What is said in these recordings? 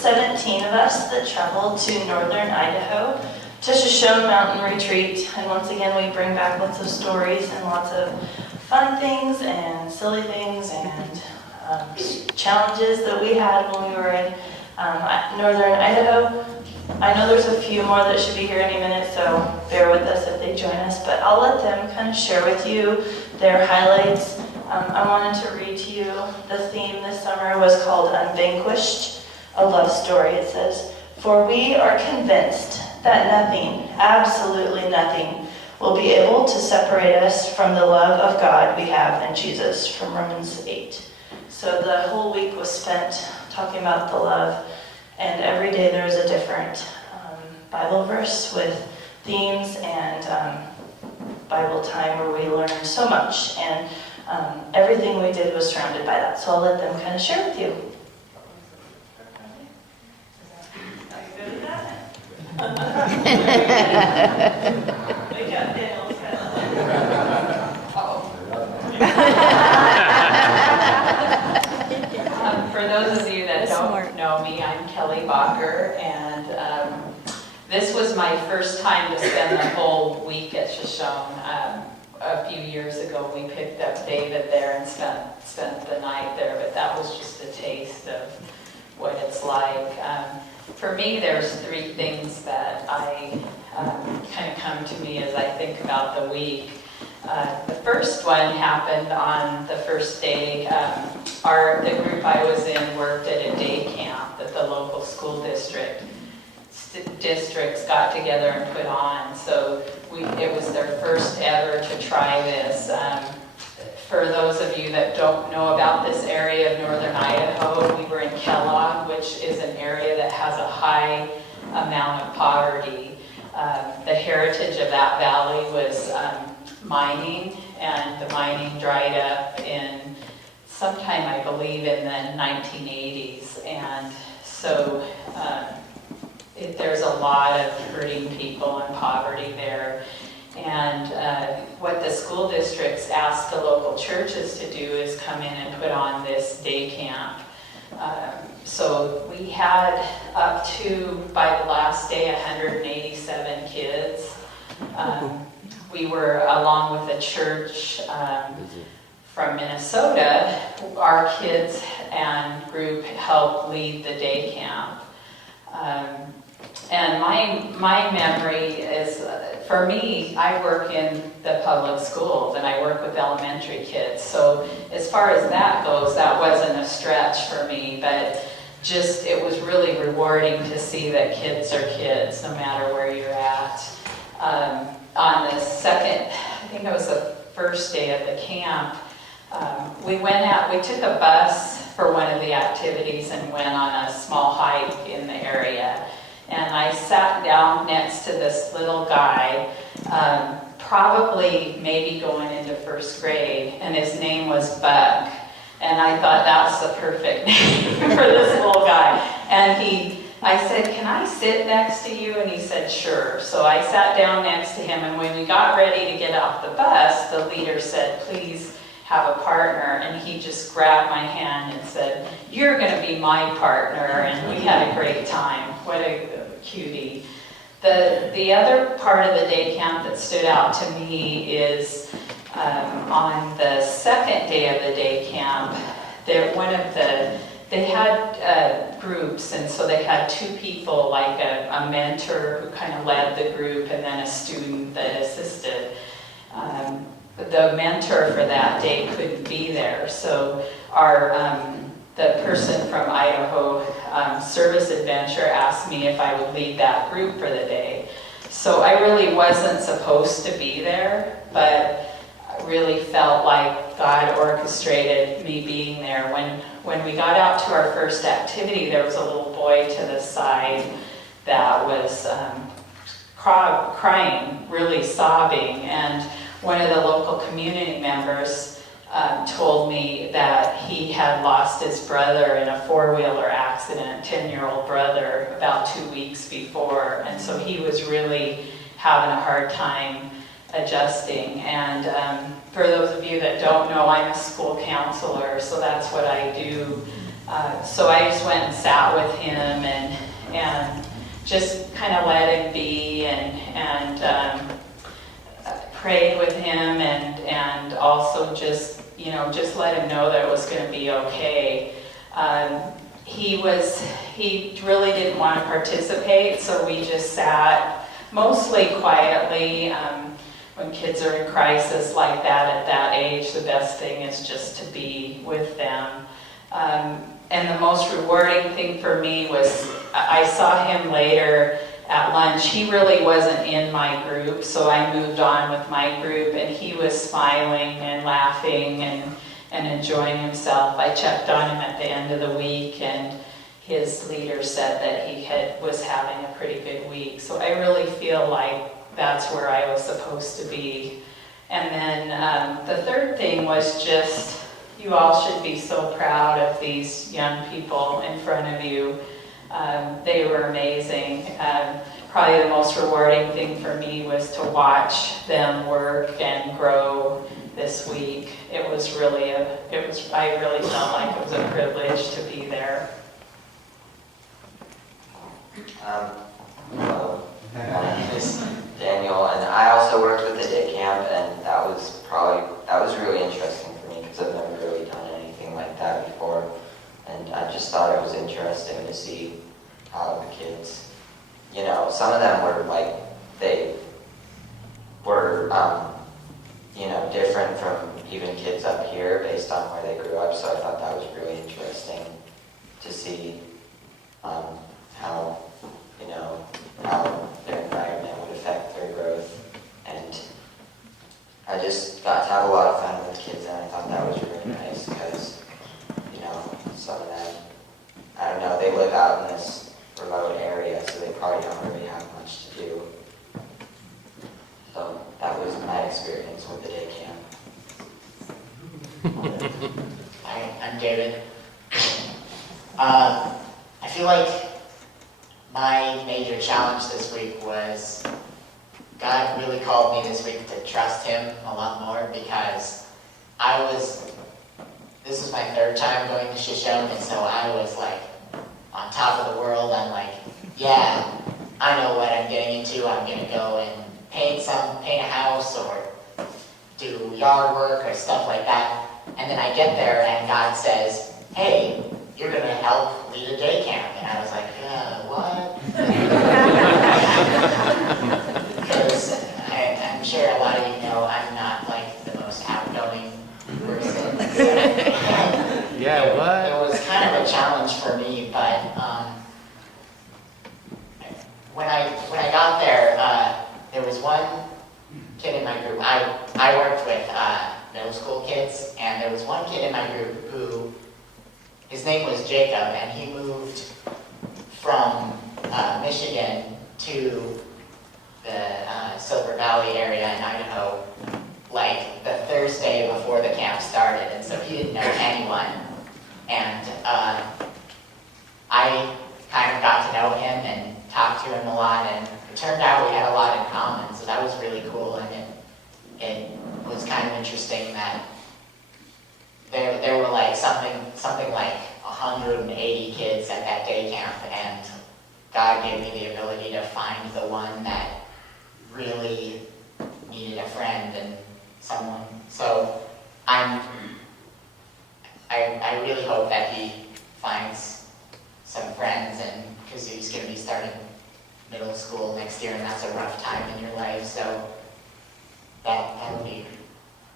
17 of us that traveled to northern Idaho to Shoshone Mountain Retreat. And once again, we bring back lots of stories and lots of fun things and silly things and challenges that we had when we were in northern Idaho. I know there's a few more that should be here any minute, so bear with us if they join us, but I'll let them kind of share with you their highlights. I wanted to read to you, the theme this summer was called Unvanquished, a love story. It says, "For we are convinced that nothing, absolutely nothing, will be able to separate us from the love of God we have in Jesus," from Romans 8. So the whole week was spent talking about the love, and every day there was a different Bible verse with themes and Bible time where we learned so much, and everything we did was surrounded by that. So I'll let them kind of share with you. Are you good at that? We got Daniel's For those of you that don't know me, I'm Kelly Bacher, and this was my first time to spend the whole week at Shoshone. A few years ago, we picked up David there and spent the night there, but that was just a taste of what it's like. For me, there's three things that kind of come to me as I think about the week. The first one happened on the first day. The group I was in worked at a day camp that the local school districts got together and put on. So it was their first ever to try this. For those of you that don't know about this area of northern Idaho, we were in Kellogg, which is an area that has a high amount of poverty. The heritage of that valley was mining, and the mining dried up in sometime, I believe, in the 1980s. And so there's a lot of hurting people and poverty there. And what the school districts asked the local churches to do is come in and put on this day camp. So we had up to, by the last day, 187 kids. We were, along with a church from Minnesota, our kids and group helped lead the day camp. And my memory is, for me, I work in the public schools and I work with elementary kids. So as far as that goes, that wasn't a stretch for me, but just it was really rewarding to see that kids are kids no matter where you're at. On the second, I think it was the first day of the camp, we took a bus for one of the activities and went on a small hike in the area. And I sat down next to this little guy, probably maybe going into first grade, and his name was Buck. And I thought that's the perfect name for this little guy. And I said, "Can I sit next to you?" And he said, "Sure." So I sat down next to him, and when we got ready to get off the bus, the leader said, "Please have a partner." And he just grabbed my hand and said, "You're going to be my partner." And we had a great time. What a cutie. The other part of the day camp that stood out to me is on the second day of the day camp, they had groups, and so they had two people, like a mentor who kind of led the group and then a student that assisted. The mentor for that day couldn't be there, so the person from Idaho Service Adventure asked me if I would lead that group for the day. So I really wasn't supposed to be there, but I really felt like God orchestrated me being there. When we got out to our first activity, there was a little boy to the side that was crying, really sobbing, and one of the local community members told me that he had lost his brother in a four-wheeler accident, 10-year-old brother, about 2 weeks before. And so he was really having a hard time adjusting. And for those of you that don't know, I'm a school counselor, so that's what I do. So I just went and sat with him and just kind of let him be and prayed with him and also just let him know that it was going to be okay. He really didn't want to participate, so we just sat mostly quietly. When kids are in crisis like that at that age, the best thing is just to be with them. And the most rewarding thing for me was I saw him later at lunch. He really wasn't in my group, so I moved on with my group, and he was smiling and laughing and enjoying himself. I checked on him at the end of the week, and his leader said that he was having a pretty good week. So I really feel like that's where I was supposed to be. And then the third thing was just, you all should be so proud of these young people in front of you. They were amazing. Probably the most rewarding thing for me was to watch them work and grow this week. I really felt like it was a privilege to be there. Hello, my name is Daniel, and I also worked with the day camp, and that was really interesting for me because I've never really done anything like that before, and I just thought it was interesting to see how the kids, some of them were like, they were, different from even kids up here based on where they grew up, so I thought that was really interesting to see how their environment would affect their growth. And I just got to have a lot of fun with kids, and I thought that was really nice because, some of them, I don't know, they live out in this remote area, so they probably don't really have much to do. So that was my experience with the day camp. Hi, I'm David. I feel like my major challenge this week was God really called me this week to trust Him a lot more because this is my third time going to Shoshone, and so I was like on top of the world. I'm like, yeah, I know what I'm getting into. I'm going to go and paint a house or do yard work or stuff like that. And then I get there and God says, hey, you're going to help lead a day camp. And I was like, what? Because I'm sure a lot of you know I'm not like the most outgoing person. So Yeah, what? It was kind of a challenge for me, but when I got there, there was one kid in my group. I worked with middle school kids, and there was one kid in my group who, his name was Jacob, and he moved from Michigan to the Silver Valley area in Idaho, like the Thursday before the camp started, and so he didn't know anyone. And I kind of got to know him and talked to him a lot, and it turned out we had a lot in common, so that was really cool. And it was kind of interesting that there were like something like 180 kids at that day camp, and God gave me the ability to find the one that really needed a friend and someone. So I really hope that he finds some friends, and because he's going to be starting middle school next year, and that's a rough time in your life, so that would be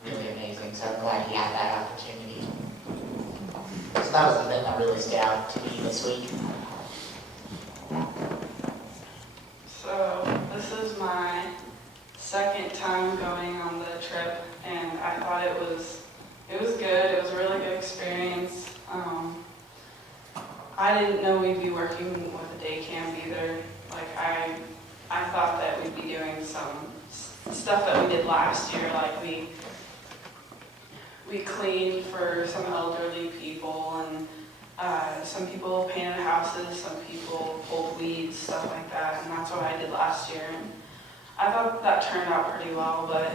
really amazing. So I'm glad he had that opportunity. So that was the thing that really stood out to me this week. So this is my second time going on the trip, and I thought it was good. It was a really good experience. I didn't know we'd be working with a day camp either. Like I thought that we'd be doing some stuff that we did last year, like we cleaned for some elderly people, and some people painted houses, some people pulled weeds, stuff like that, and that's what I did last year. And I thought that turned out pretty well, but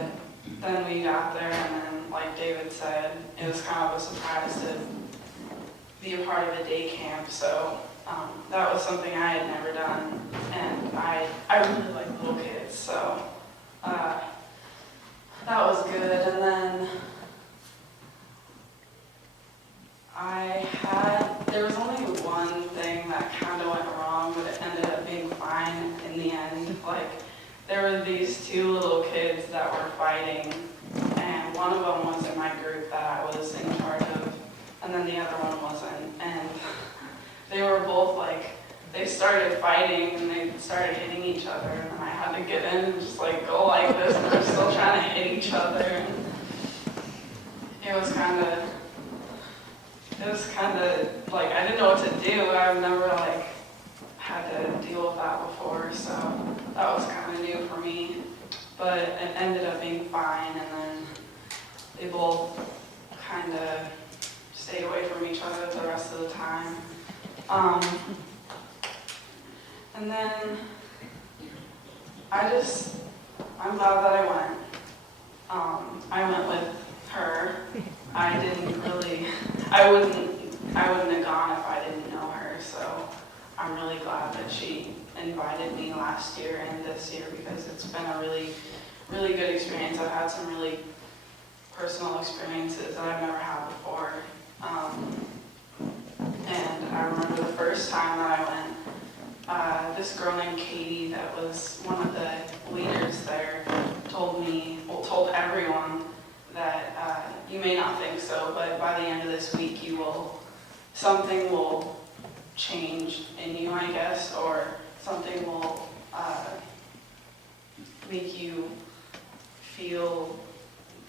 then we got there and then, like David said, it was kind of a surprise to be a part of a day camp, so that was something I had never done, and I really like little kids, so that was good. And then there was only one thing that kind of went wrong, but it ended up being fine in the end. Like, there were these two little kids that were fighting, and one of them was in my group that I was in charge of, and then the other one wasn't. And they were both like, they started fighting and they started hitting each other, and then I had to get in and just like go like this, and they're still trying to hit each other. And it was kind of like, I didn't know what to do. I've never like had to deal with that before, so that was kind of new for me. But it ended up being fine, and then they both kind of stayed away from each other the rest of the time. And then I'm glad that I went. I went with her. I wouldn't have gone if I didn't know her, so I'm really glad that she invited me last year and this year, because it's been a really, really good experience. I've had some really personal experiences that I've never had before. And I remember the first time that I went, this girl named Katie that was one of the leaders there told everyone that you may not think so, but by the end of this week something will change in you, I guess, or something will make you feel,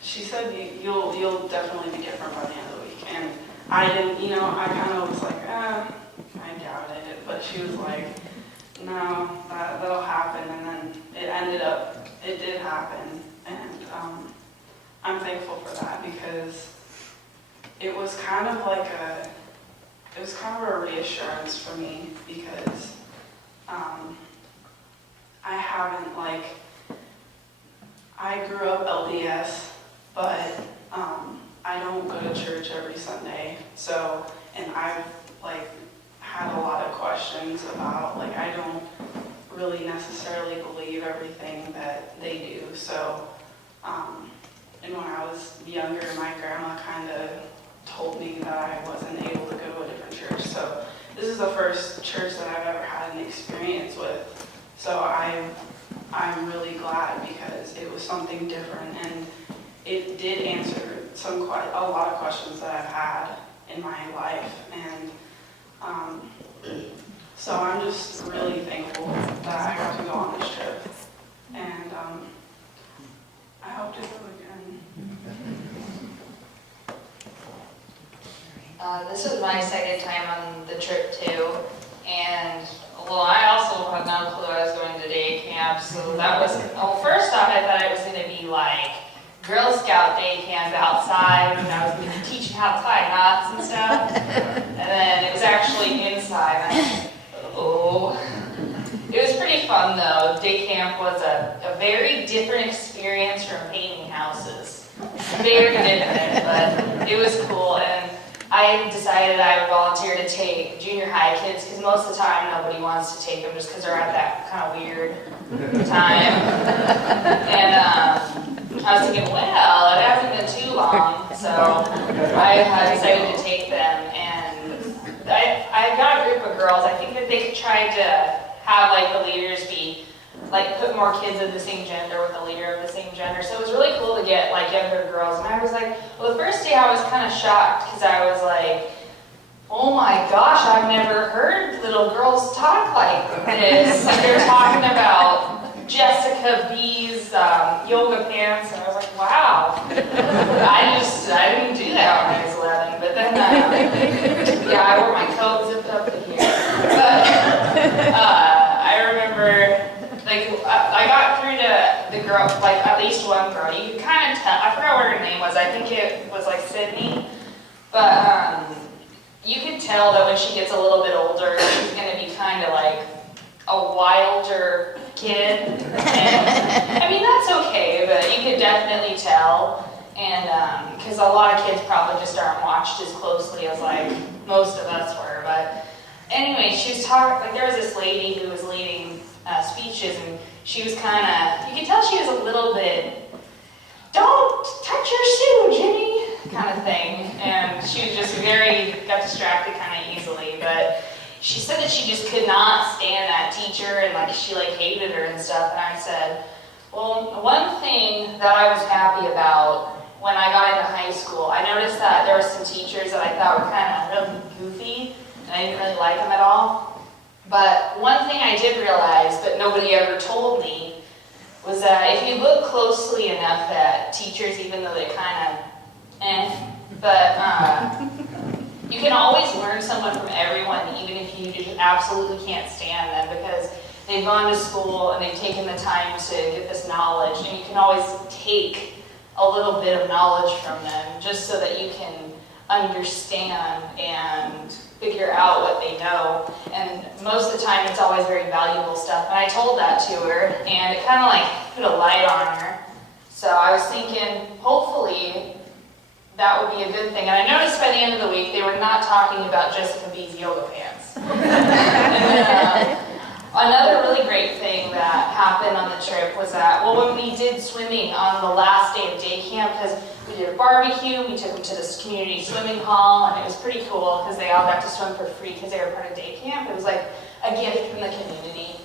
she said you'll definitely be different by the end of the week. And I didn't, I kind of was like, I doubted it, but she was like, no, that'll happen. And then it did happen. And I'm thankful for that, because it was kind of a reassurance for me, because I grew up LDS, but I don't go to church every Sunday. So, and I've had a lot of questions about, I don't really necessarily believe everything that they do. So, and when I was younger, my grandma kind of told me that I wasn't able to go to a different church. So this is the first church that I've ever had an experience with. So I'm really glad, because it was something different, and it did answer a lot of questions that I've had in my life. And so I'm just really thankful that I got to go on this trip. And I hope to go again. This was my second time on the trip too, and I also had no clue I was going to day camp, so that was, first off I thought it was going to be like Girl Scout day camp outside, and I was going to be teaching how to tie knots and stuff, and then it was actually inside, and I was like, oh. It was pretty fun though. Day camp was a very different experience from painting houses. Very different, but it was cool. And I decided I would volunteer to take junior high kids, because most of the time nobody wants to take them just because they're at that kind of weird time. And I was thinking, well, it hasn't been too long, so I decided to take them. And I got a group of girls. I think that they tried to have the leaders be put more kids of the same gender with a leader of the same gender. So it was really cool to get younger girls. And I was well, the first day I was kind of shocked, because I was like, oh my gosh, I've never heard little girls talk like this. They're talking about Jessica B's yoga pants, and I was like, wow. I didn't do that when I was 11, but then, I wore my coat zipped up to here. But I remember, I got through to the girl, at least one girl. You could kind of tell, I forgot what her name was. I think it was Sydney. But you could tell that when she gets a little bit older, she's going to be kind of a wilder kid. And, I mean, that's okay, but you could definitely tell. And because a lot of kids probably just aren't watched as closely as like most of us were. But anyway, she was talking, like there was this lady who was leading speeches, and she was kind of, you could tell she was a little bit, don't touch your shoe, Jenny, kind of thing. And she was just got distracted kind of easily. But she said that she just could not stand that teacher, and like she like hated her and stuff. And I said, well, one thing that I was happy about when I got into high school, I noticed that there were some teachers that I thought were kind of really goofy, and I didn't really like them at all. But one thing I did realize, but nobody ever told me, was that if you look closely enough at teachers, even though they kind of, but you can always learn someone from everyone, even if you just absolutely can't stand them, because they've gone to school and they've taken the time to get this knowledge, and you can always take a little bit of knowledge from them just so that you can understand and figure out what they know. And most of the time it's always very valuable stuff. And I told that to her, and it kind of like put a light on her. So I was thinking, hopefully that would be a good thing. And I noticed by the end of the week they were not talking about Jessica B's yoga pants. And another really great thing that happened on the trip was that, well, when we did swimming on the last day of day camp, because we did a barbecue, we took them to this community swimming hall, and it was pretty cool because they all got to swim for free because they were part of day camp. It was like a gift from the community.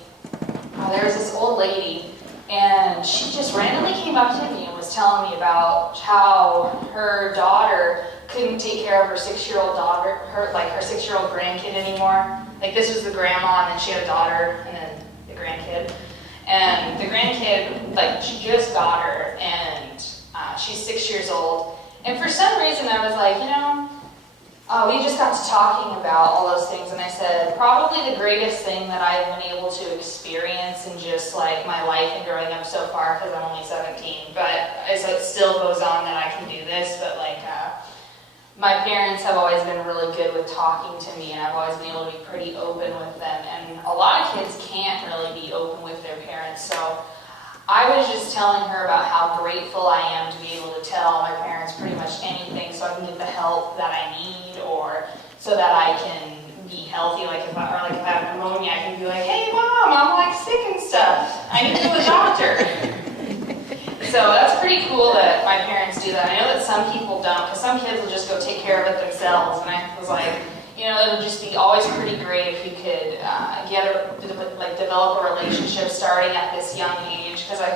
There was this old lady, and she just randomly came up to me and was telling me about how her daughter couldn't take care of her 6-year-old daughter, her 6-year-old grandkid anymore. Like this was the grandma, and then she had a daughter, and then the grandkid. And the grandkid, like she just got her, and she's 6 years old. And for some reason I was like, we just got to talking about all those things, and I said, probably the greatest thing that I've been able to experience in just like my life and growing up so far, because I'm only 17, but so it still goes on that I can do this, but like, my parents have always been really good with talking to me, and I've always been able to be pretty open with them. And a lot of kids can't really be open with their parents. So I was just telling her about how grateful I am to be able to tell my parents pretty much anything so I can get the help that I need, or so that I can be healthy. Like if I have pneumonia, I can be like, hey mom, I'm like sick and stuff. I need to go to the doctor. So that's pretty cool that my parents do that. I know that some people don't, because some kids will just go take care of it themselves. And I was like, it would just be always pretty great if you could develop a relationship starting at this young age. Because I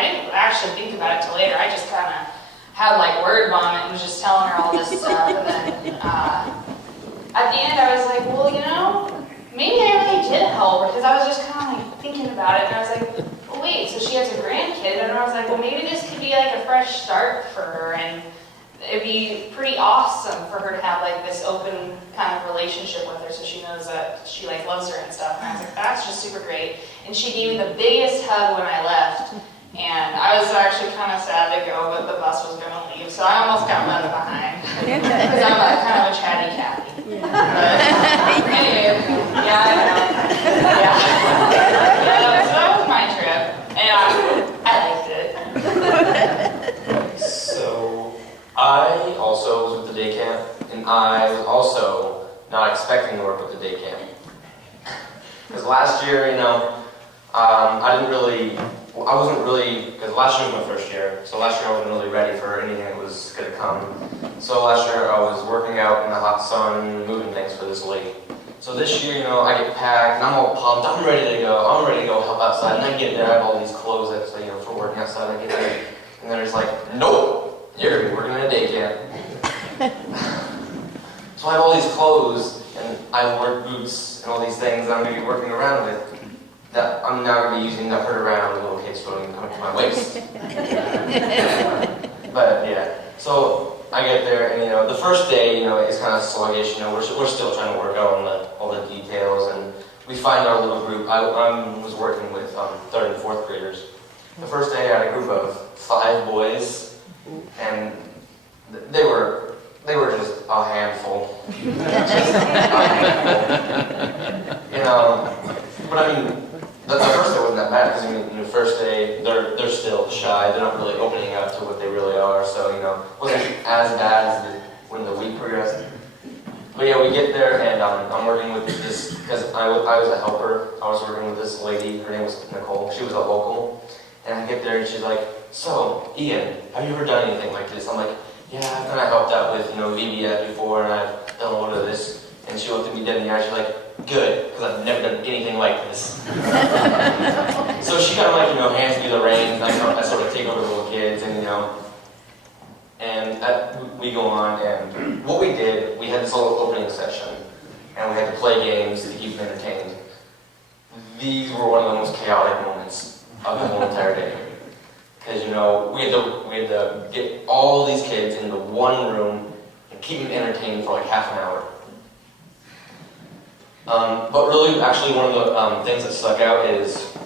didn't actually think about it till later. I just kind of had like word vomit and was just telling her all this stuff. And then at the end I was like, well, maybe I really did help her, because I was just kind of like thinking about it, and I was like, oh wait, so she has a grandkid, and I was like, well, maybe this could be like a fresh start for her, and it'd be pretty awesome for her to have like this open kind of relationship with her, so she knows that she like loves her and stuff. And I was like, that's just super great. And she gave me the biggest hug when I left, and I was actually kind of sad to go, but the bus was going to leave, so I almost got left behind because I'm kind of a chatty Cathy. But anyway, yeah, I know. Yeah. So that was my trip, and I liked it. So I also was with the day camp, and I was also not expecting to work with the day camp. Because last year, I wasn't really, because last year was my first year, so last year I wasn't really ready for anything that was going to come. So last year I was working out in the hot sun, moving things for this lady. So this year, I get packed, and I'm all pumped, I'm ready to go help outside, and I get there, I have all these clothes that, for working outside, I get there, and they're just like, nope, you're going to be working in a day camp. So I have all these clothes, and I have work boots, and all these things that I'm going to be working around with, that I'm now going to be using to hurt around with a little kid's phone coming to my waist. But yeah, so I get there, and the first day, it's kind of sluggish. We're still trying to work out on all the details, and we find our little group. I was working with 3rd and 4th graders. The first day I had a group of 5 boys, and they were just a handful. Just a handful. But I mean, I'm working with this, because I was a helper. I was working with this lady, her name was Nicole. She was a local. And I get there and she's like, so, Ian, have you ever done anything like this? I'm like, yeah, I've kind of helped out with, VBS before, and I've done a little of this. And she looked at me dead in the eye, she's like, good, because I've never done anything like this. So she kind of hands me the reins, and I sort of take over the little kids, and we go on, and what we did, we had this little opening session, and we had to play games to keep them entertained. These were one of the most chaotic moments of the whole entire day. Because, we had to get all these kids into one room and keep them entertained for like half an hour. But really, actually, one of the things that stuck out is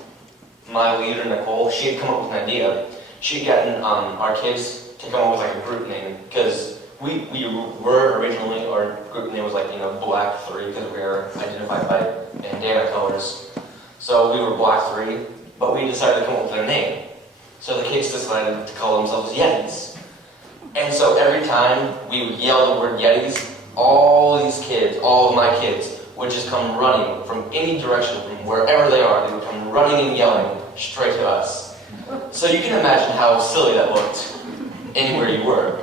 my leader, Nicole. She had come up with an idea. She had gotten our kids to come up with like a group name, because we were originally, our group name was Black 3, because we were identified by bandana colors. So we were Black 3, but we decided to come up with a name. So the kids decided to call themselves Yetis. And so every time we would yell the word Yetis, all these kids, all of my kids, would just come running from any direction, from wherever they are. They would come running and yelling straight to us. So you can imagine how silly that looked anywhere you were.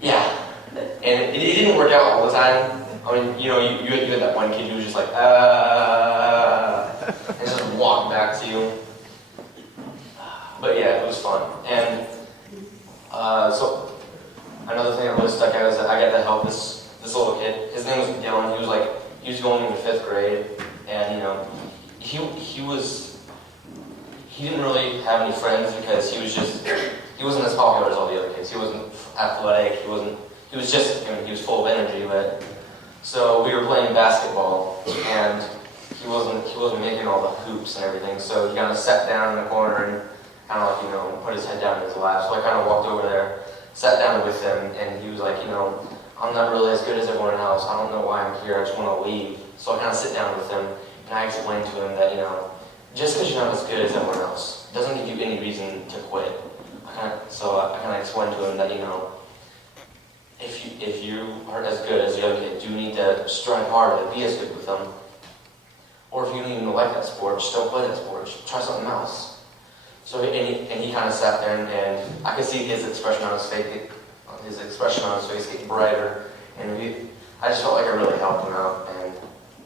Yeah. And it didn't work out all the time. I mean, you had that one kid who was just like, and just walk back to you. But yeah, it was fun. And so another thing that really stuck out is that I got to help this little kid. His name was Dylan. He was going into 5th grade, and he didn't really have any friends, because he wasn't as popular as all the other kids. He wasn't athletic. He was full of energy. But so we were playing basketball, and he wasn't making all the hoops and everything. So he kind of sat down in the corner and kind of put his head down in his lap. So I kind of walked over there, sat down with him, and he was like, I'm not really as good as everyone else. I don't know why I'm here. I just want to leave. So I kind of sit down with him, and I explained to him that, just because you're not as good as everyone else doesn't give you any reason to quit. So I kind of explained to him that, if you aren't as good as the other kids, you need to strive harder to be as good with them. Or if you don't even like that sport, just don't play that sport. Just try something else. So and he kind of sat there, and I could see his expression on his face. His expression on his face getting brighter, and I just felt like I really helped him out. And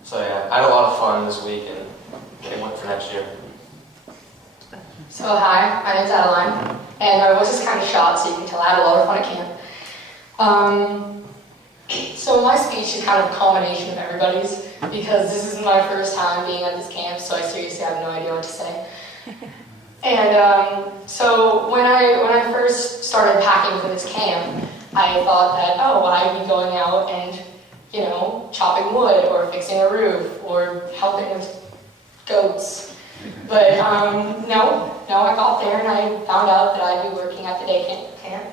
so yeah, I had a lot of fun this week, and can't wait for next year. So hi, my name's Adeline, and I was just kind of shot, so you can tell I had a lot of fun at camp. So my speech is kind of a combination of everybody's, because this is my first time being at this camp, so I seriously have no idea what to say. And so when I first started packing for this camp, I thought that, I'd be going out and, chopping wood or fixing a roof or helping with goats. But no, I got there and I found out that I'd be working at the day camp.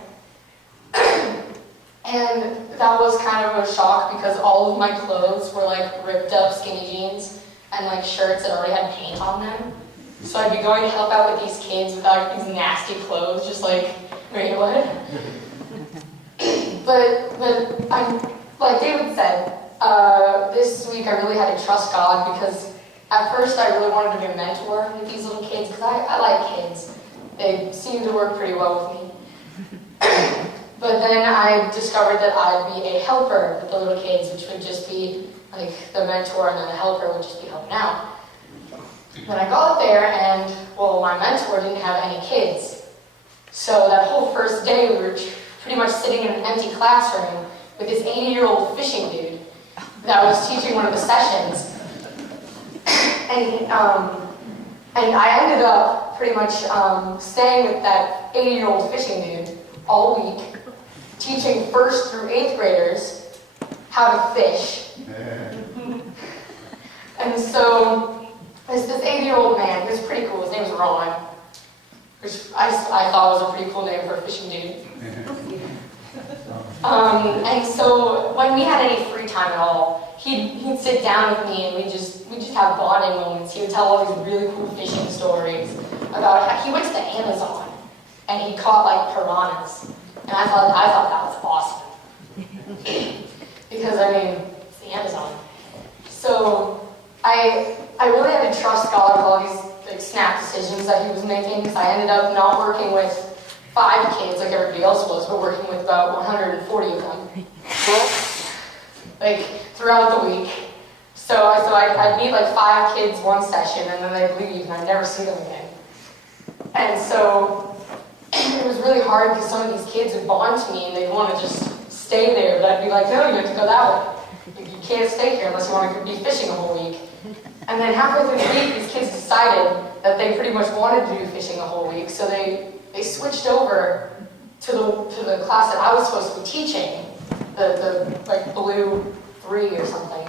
And that was kind of a shock, because all of my clothes were like ripped up skinny jeans and like shirts that already had paint on them. So I'd be going to help out with these kids without these nasty clothes, just like, wait, what? But I'm, like David said, this week I really had to trust God, because at first I really wanted to be a mentor with these little kids, because I like kids. They seem to work pretty well with me. But then I discovered that I'd be a helper with the little kids, which would just be like the mentor, and then the helper would just be helping out. When I got there, and my mentor didn't have any kids. So that whole first day we were pretty much sitting in an empty classroom with this 80-year-old fishing dude that was teaching one of the sessions. And I ended up pretty much staying with that 80-year-old fishing dude all week, teaching 1st through 8th graders how to fish. And so this 80-year-old man, he was pretty cool. His name was Ron, which I thought was a pretty cool name for a fishing dude. And so when we had any free time at all, he'd sit down with me and we'd just have bonding moments. He would tell all these really cool fishing stories about how he went to the Amazon and he caught like piranhas. And I thought that was awesome. Because it's the Amazon. I really had to trust God with all these like snap decisions that He was making, because I ended up not working with 5 kids like everybody else was, but working with about 140 of them, like throughout the week. So I'd meet like 5 kids one session, and then they'd leave, and I'd never see them again. And so it was really hard because some of these kids would bond to me, and they'd want to just stay there, but I'd be like, no, you have to go that way. You can't stay here unless you want to be fishing a whole week. And then halfway through the week, these kids decided that they pretty much wanted to do fishing a whole week, so they switched over to the class that I was supposed to be teaching, the like Blue 3 or something.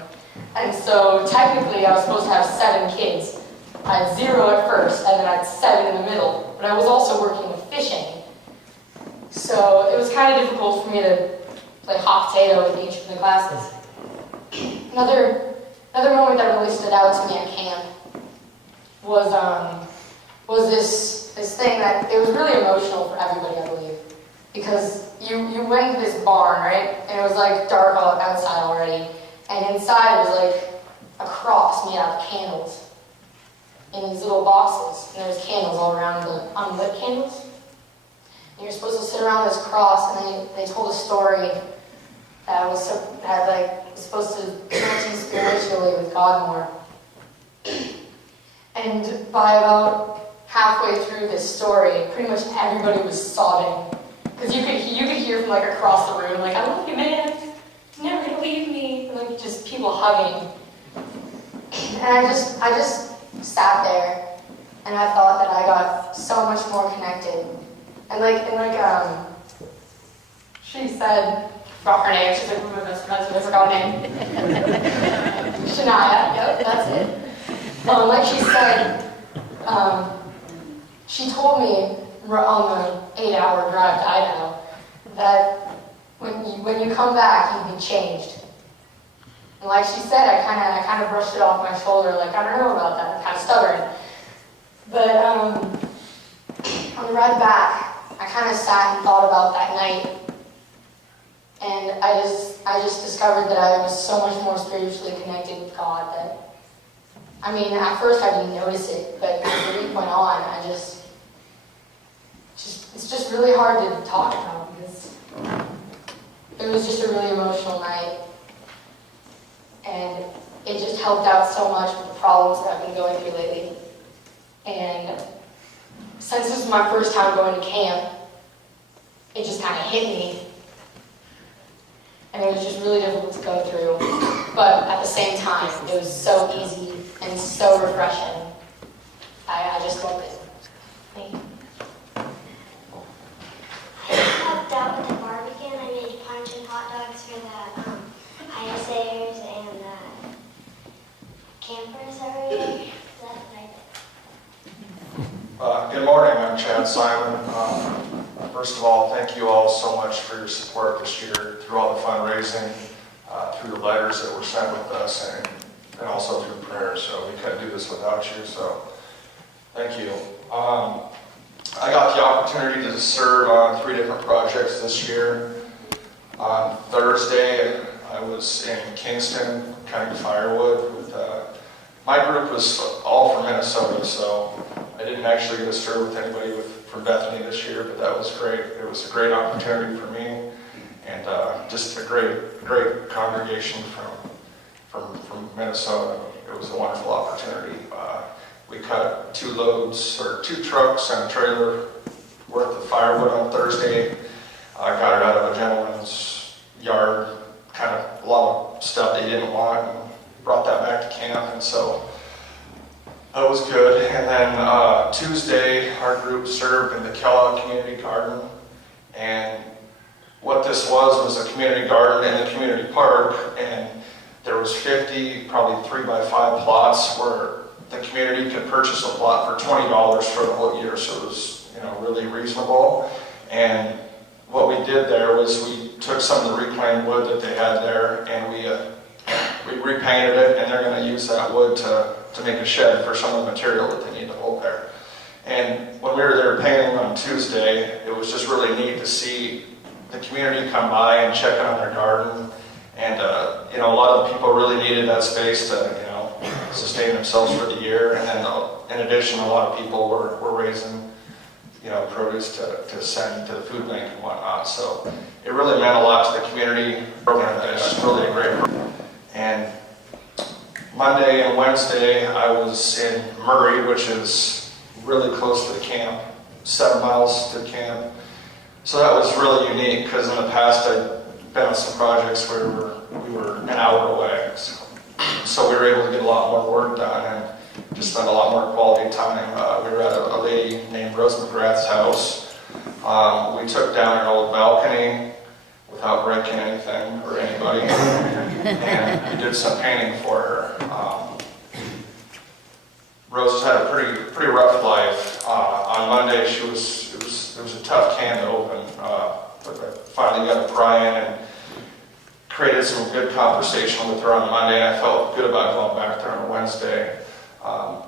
And so technically I was supposed to have 7 kids. I had 0 at first, and then I had 7 in the middle, but I was also working with fishing. So it was kind of difficult for me to play hot potato with each of the classes. Another moment that really stood out to me at camp was this thing that it was really emotional for everybody, I believe, because you went to this barn, right, and it was like dark all outside already, and inside it was like a cross made out of candles in these little boxes, and there was candles all around, the unlit candles. And you're supposed to sit around this cross, and they told a story that was supposed to connect you spiritually with God more. And by about halfway through this story, pretty much everybody was sobbing, because you could hear from like across the room, like, I love you, man, you're never gonna leave me, and like just people hugging. And I just sat there, and I thought that I got so much more connected. And she said, forgot her name, she's like, one of my best friends, but I forgot her name. Shania, yep, that's it. Like she said, she told me on the 8-hour drive to Idaho that when you come back, you be changed. And like she said, I kind of brushed it off my shoulder, like, I don't know about that, I'm kind of stubborn. But on the ride back, I kind of sat and thought about that night. And I just discovered that I was so much more spiritually connected with God that, I mean, at first I didn't notice it, but as the week went on, it's just really hard to talk about, because it was just a really emotional night. And it just helped out so much with the problems that I've been going through lately. And since this was my first time going to camp, it just kind of hit me. And it was just really difficult to go through. But at the same time, it was so easy and so refreshing. I just loved it. Thank you. I helped out with the barbecue, and I made punch and hot dogs for the ISAers and the campers over there. That's what I did. Good morning, I'm Chad Simon. First of all, thank you all so much for your support this year through all the fundraising, through the letters that were sent with us, and also through prayer. So we couldn't do this without you, so thank you. I got the opportunity to serve on 3 different projects this year. On Thursday, I was in Kingston cutting firewood with, my group was all from Minnesota, so I didn't actually get to serve with anybody from Bethany this year, but that was great. It was a great opportunity for me, and just a great congregation from Minnesota. It was a wonderful opportunity. We cut 2 loads, or 2 trucks and a trailer worth of firewood on Thursday. I got it out of a gentleman's yard, kind of a lot of stuff they didn't want, and brought that back to camp, and so that was good. And then Tuesday, our group served in the Kellogg Community Garden, and what this was a community garden in the community park, and there was 50, probably 3x5 plots where the community could purchase a plot for $20 for the whole year, so it was, really reasonable. And what we did there was we took some of the reclaimed wood that they had there, and we repainted it, and they're going to use that wood to make a shed for some of the material that they need to hold there. And when we were there painting on Tuesday, it was just really neat to see the community come by and check on their garden. And, a lot of people really needed that space to, sustain themselves for the year. And then in addition, a lot of people were raising, produce to send to the food bank and whatnot. So it really meant a lot to the community program. That it's just really a great program. And Monday and Wednesday, I was in Murray, which is really close to the camp, 7 miles to the camp. So that was really unique because in the past I'd been on some projects where we were an hour away. So we were able to get a lot more work done and just spend a lot more quality time. We were at a lady named Rose McGrath's house. We took down an old balcony without breaking anything or anybody, and we did some painting for her. Rose had a pretty rough life. On Monday, it was a tough can to open, but I finally got to pry in and created some good conversation with her on Monday, and I felt good about going back there on Wednesday.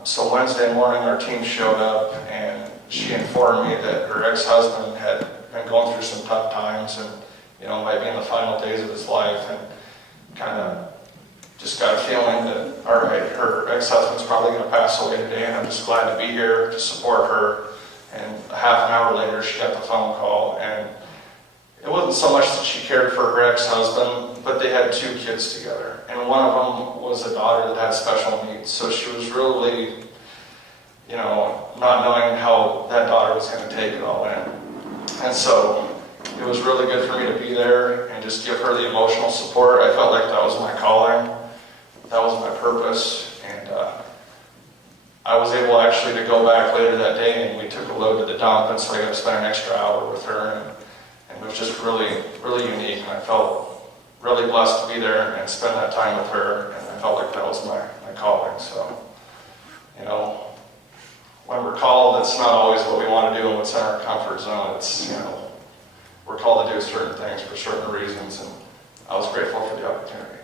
So Wednesday morning, our team showed up, and she informed me that her ex-husband had been going through some tough times, and might be in the final days of his life, and kind of just got a feeling that, all right, her ex-husband's probably going to pass away today, and I'm just glad to be here to support her. And a half an hour later, she got the phone call, and it wasn't so much that she cared for her ex-husband, but they had 2 kids together, and one of them was a daughter that had special needs. So she was really, not knowing how that daughter was going to take it all in. And so it was really good for me to be there and just give her the emotional support. I felt like that was my calling, that was my purpose, and I was able actually to go back later that day, and we took a load to the dump, and so I got to spend an extra hour with her, and it was just really, really unique, and I felt really blessed to be there and spend that time with her, and I felt like that was my calling. So, when we're called, it's not always what we want to do and what's in our comfort zone. It's, we're called to do certain things for certain reasons, and I was grateful for the opportunity.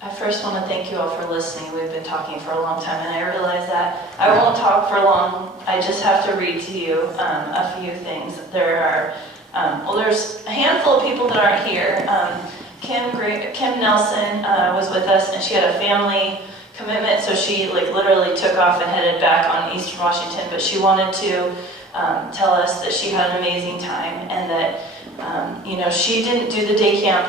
I first want to thank you all for listening. We've been talking for a long time, and I realize that I won't talk for long. I just have to read to you a few things. There's a handful of people that aren't here. Kim Nelson was with us, and she had a family commitment, so she literally took off and headed back on Eastern Washington, but she wanted to tell us that she had an amazing time, and that she didn't do the day camp.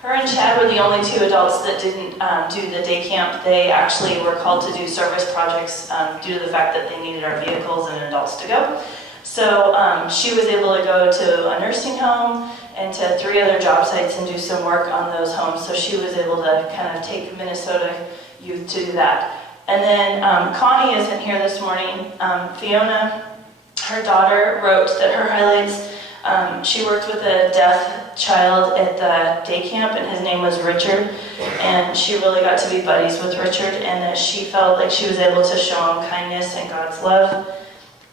Her and Chad were the only 2 adults that didn't do the day camp. They actually were called to do service projects due to the fact that they needed our vehicles and adults to go. So she was able to go to a nursing home and to 3 other job sites and do some work on those homes. So she was able to kind of take Minnesota youth to do that. And then Connie isn't here this morning. Fiona, her daughter, wrote that her highlights, she worked with a deaf child at the day camp, and his name was Richard, and she really got to be buddies with Richard, and that she felt like she was able to show him kindness and God's love.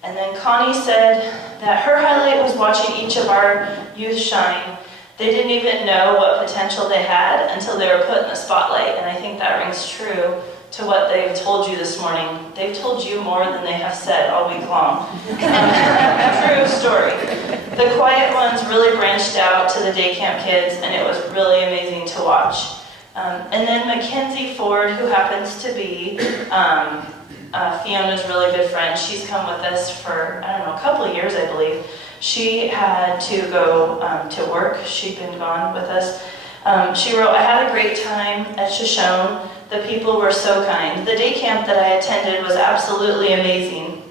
And then Connie said that her highlight was watching each of our youth shine. They didn't even know what potential they had until they were put in the spotlight, and I think that rings true to what they've told you this morning. They've told you more than they have said all week long. True story. The quiet ones really branched out to the day camp kids, and it was really amazing to watch. And then Mackenzie Ford, who happens to be Fiona's really good friend, she's come with us for, a couple of years, I believe. She had to go to work. She'd been gone with us. She wrote, "I had a great time at Shoshone. The people were so kind. The day camp that I attended was absolutely amazing.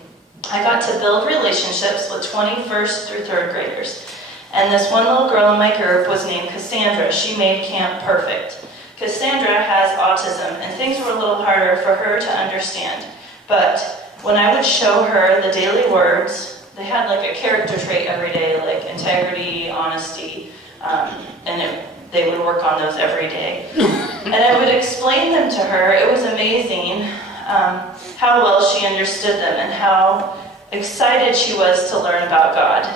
I got to build relationships with 21st through 3rd graders. And this one little girl in my group was named Cassandra. She made camp perfect. Cassandra has autism, and things were a little harder for her to understand. But when I would show her the daily words, they had a character trait every day, like integrity, honesty, and they would work on those every day. And I would explain them to her. It was amazing how well she understood them and how excited she was to learn about God.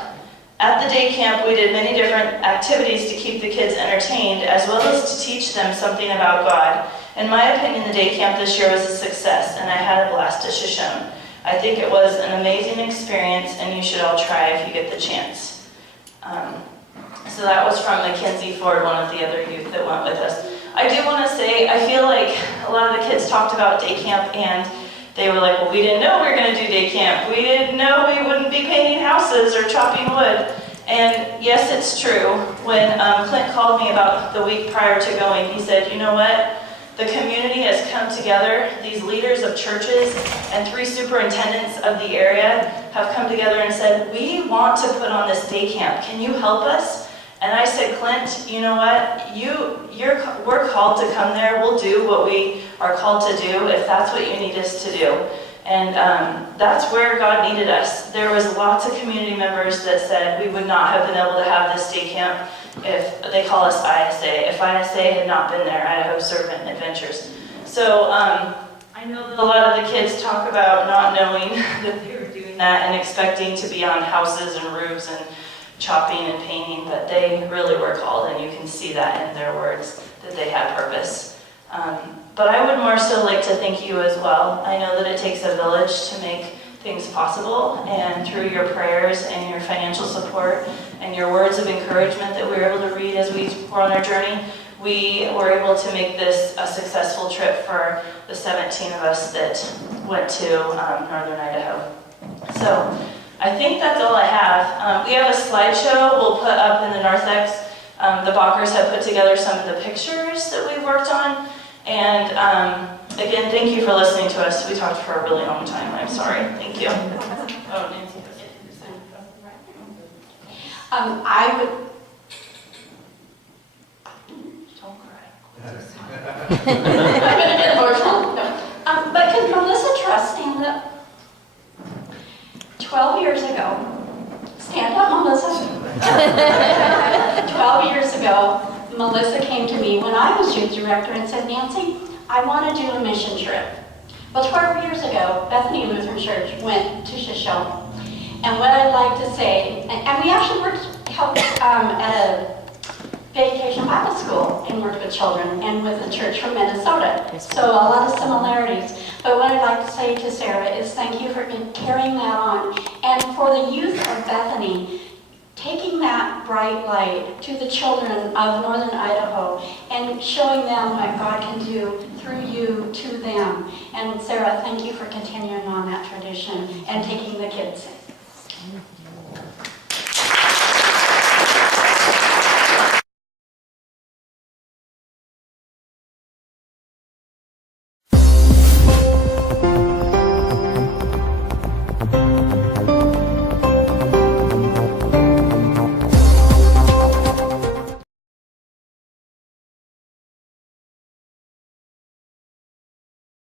At the day camp, we did many different activities to keep the kids entertained, as well as to teach them something about God. In my opinion, the day camp this year was a success, and I had a blast at Shoshone. I think it was an amazing experience, and you should all try if you get the chance." So that was from Mackenzie Ford, one of the other youth that went with us. I do want to say, I feel like a lot of the kids talked about day camp and they were like, well, we didn't know we were going to do day camp. We didn't know we wouldn't be painting houses or chopping wood. And yes, it's true. When Clint called me about the week prior to going, he said, you know what? The community has come together. These leaders of churches and 3 superintendents of the area have come together and said, we want to put on this day camp. Can you help us? And I said, Clint, you know what? We're called to come there. We'll do what we are called to do if that's what you need us to do. And that's where God needed us. There was lots of community members that said we would not have been able to have this day camp if they call us ISA. If ISA had not been there, Idaho Servant Adventures. So I know that a lot of the kids talk about not knowing that they were doing that and expecting to be on houses and roofs and chopping and painting, but they really were called, and you can see that in their words, that they had purpose. But I would more so like to thank you as well. I know that it takes a village to make things possible, and through your prayers and your financial support and your words of encouragement that we were able to read as we were on our journey, we were able to make this a successful trip for the 17 of us that went to Northern Idaho. So I think that's all I have. We have a slideshow we'll put up in the narthex. The Bachers have put together some of the pictures that we've worked on. And again, thank you for listening to us. We talked for a really long time. I'm sorry. Thank you. Oh, Nancy. I would. Don't cry. I'm going to get emotional. No. But could Melissa Trust stand up? 12 years ago, stand up, Melissa. 12 years ago, Melissa came to me when I was youth director and said, Nancy, I want to do a mission trip. Well, 12 years ago, Bethany Lutheran Church went to Shoshone. And what I'd like to say, and we actually helped at a vacation Bible school and worked with children and with a church from Minnesota. So a lot of similarities. But what I'd like to say to Sarah is thank you for carrying that on. And for the youth of Bethany, taking that bright light to the children of Northern Idaho and showing them what God can do through you to them. And Sarah, thank you for continuing on that tradition and taking the kids.